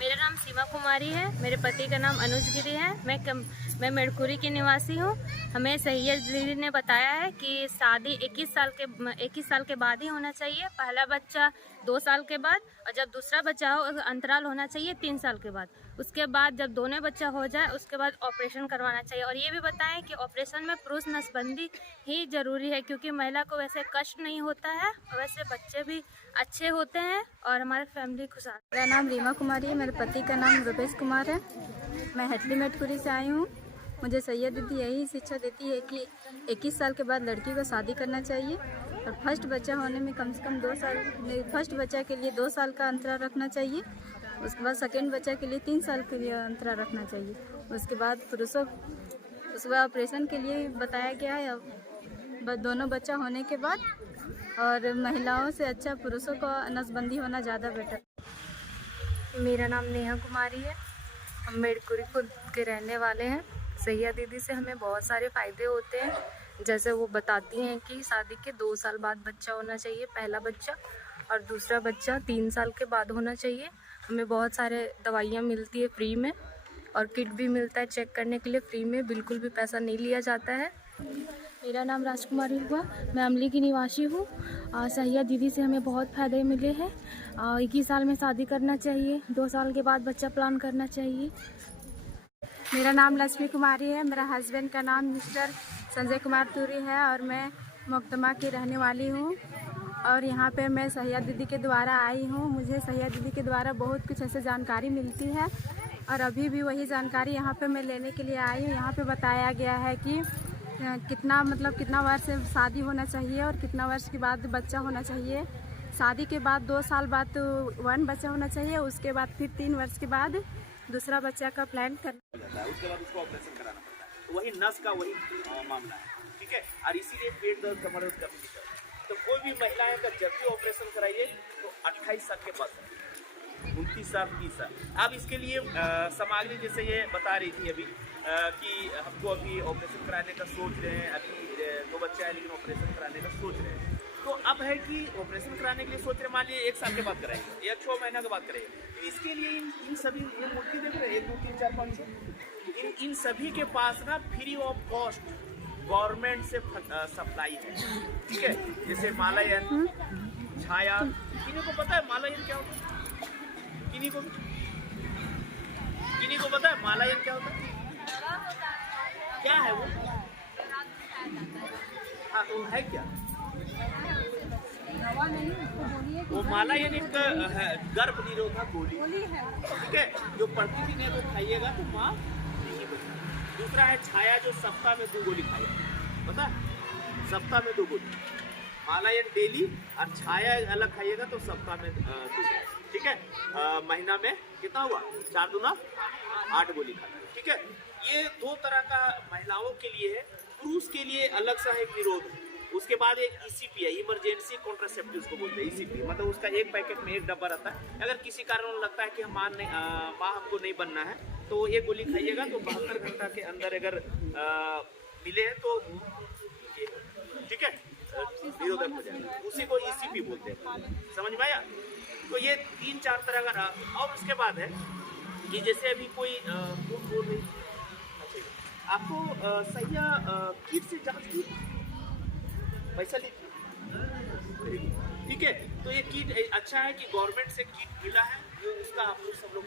मेरा नाम सीमा कुमारी है। मेरे पति का नाम अनुज गिरी है। मैं मेडकुरी की निवासी हूँ। हमें सैयद दीदी ने बताया है कि शादी 21 साल के बाद ही होना चाहिए। पहला बच्चा 2 साल के बाद, और जब दूसरा बच्चा हो अंतराल होना चाहिए 3 साल के बाद। उसके बाद जब दोनों बच्चा हो जाए उसके बाद ऑपरेशन करवाना चाहिए। और ये भी बताएं कि ऑपरेशन में पुरुष नसबंदी ही जरूरी है, क्योंकि महिला को वैसे कष्ट नहीं होता है और वैसे बच्चे भी अच्छे होते हैं और हमारे फैमिली खुशहाल। मेरा नाम रीमा कुमारी है। मेरे पति का नाम रुपेश कुमार है। मैं हेटली मेडकुरी से आई हूँ। मुझे सैयद दीदी यही शिक्षा देती है कि 21 साल के बाद लड़की को शादी करना चाहिए और फर्स्ट बच्चा होने में कम से कम 2 साल, फर्स्ट बच्चा के लिए 2 साल का अंतराल रखना चाहिए। उसके बाद सेकेंड बच्चा के लिए 3 साल के लिए अंतराल रखना चाहिए। उसके बाद पुरुषों ऑपरेशन के लिए बताया गया है। बस दोनों बच्चा होने के बाद और महिलाओं से अच्छा पुरुषों को नसबंदी होना ज़्यादा बेटर। मेरा नाम नेहा कुमारी है। हम मेडकुरी खुद के रहने वाले हैं। सैयद दीदी से हमें बहुत सारे फ़ायदे होते हैं। जैसे वो बताती हैं कि शादी के 2 साल बाद बच्चा होना चाहिए, पहला बच्चा, और दूसरा बच्चा 3 साल के बाद होना चाहिए। हमें बहुत सारे दवाइयाँ मिलती है फ्री में, और किट भी मिलता है चेक करने के लिए फ्री में, बिल्कुल भी पैसा नहीं लिया जाता है। मेरा नाम राजकुमारी हुआ। मैं अमली की निवासी हूँ। सैयद दीदी से हमें बहुत फ़ायदे मिले हैं। 21 साल में शादी करना चाहिए, 2 साल के बाद बच्चा प्लान करना चाहिए। मेरा नाम लक्ष्मी कुमारी है। मेरा हस्बैंड का नाम मिस्टर संजय कुमार तुरी है और मैं मोकदमा की रहने वाली हूँ। और यहाँ पे मैं सैयद दीदी के द्वारा आई हूँ। मुझे सैयद दीदी के द्वारा बहुत कुछ ऐसे जानकारी मिलती है और अभी भी वही जानकारी यहाँ पे मैं लेने के लिए आई हूँ। यहाँ पे बताया गया है कि कितना वर्ष से शादी होना चाहिए और कितना वर्ष के बाद बच्चा होना चाहिए। शादी के बाद 2 साल बाद तो 1 बच्चा होना चाहिए, उसके बाद फिर 3 वर्ष के बाद दूसरा बच्चा का प्लान करना। उसके बाद उसको ऑपरेशन कराना पड़ता है। तो वही नस का वही मामला है, ठीक है। और इसीलिए पेट दर्द, कमर दर्द कभी नहीं करता। तो कोई भी महिलाएं का जब भी ऑपरेशन कराइए तो 28 साल के बाद, 29 साल, 30 साल। अब इसके लिए सामग्री जैसे ये बता रही थी अभी कि हमको अभी ऑपरेशन कराने का सोच रहे हैं। अभी 2 बच्चे हैं लेकिन ऑपरेशन कराने का सोच रहे हैं। तो अब है कि ऑपरेशन कराने के लिए सोच रहे, मान लीजिए 1 साल के बाद कराएंगे या 6 महीना के बाद कराएंगे। तो इसके लिए इन सभी ये मूर्ति देख रहे हैं, 1 2 3 4 5 6, इन सभी के पास ना फ्री ऑफ कॉस्ट गवर्नमेंट से सप्लाई है, ठीक है। जैसे मालायन, छाया, किन्हीं को पता है मालायन क्या होता है? किन्हीं को पता है मालायन क्या होता है? क्या है वो? हाँ, तो है क्या वो? मालायन एक गर्भ निरोधक गोली है, ठीक है, जो प्रतिदिन है वो खाइएगा तो माँ नहीं बनेगी। दूसरा है छाया, जो सप्ताह में 2 गोली खाइएगा, पता है, सप्ताह में 2 गोली। मालायन डेली और छाया अलग खाइएगा तो सप्ताह में 2, ठीक है। महीना में कितना हुआ? 4 दूना 8 गोली खाना है, ठीक है। ये 2 तरह का महिलाओं के लिए है। पुरुष के लिए अलग सा एक निरोध है। उसके बाद एक ECP है, इमरजेंसी कॉन्ट्रासेप्टिव उसको बोलते हैं, ECP। मतलब उसका एक पैकेट में 1 डब्बा रहता है। अगर किसी कारण लगता है कि माँ हमको नहीं बनना है तो ये गोली खाइएगा तो 72 घंटा के अंदर अगर मिले हैं तो ठीक है, निरोधक हो जाएगा। उसी को ECP बोलते हैं, समझ में आया? तो ये 3-4 तरह का। और उसके बाद है कि जैसे अभी कोई बोल रही, आपको सैया किट से जांच की पैसा ली, ठीक है। तो ये किट अच्छा है कि गवर्नमेंट से किट मिला है, जो उसका आप लोग सब लोग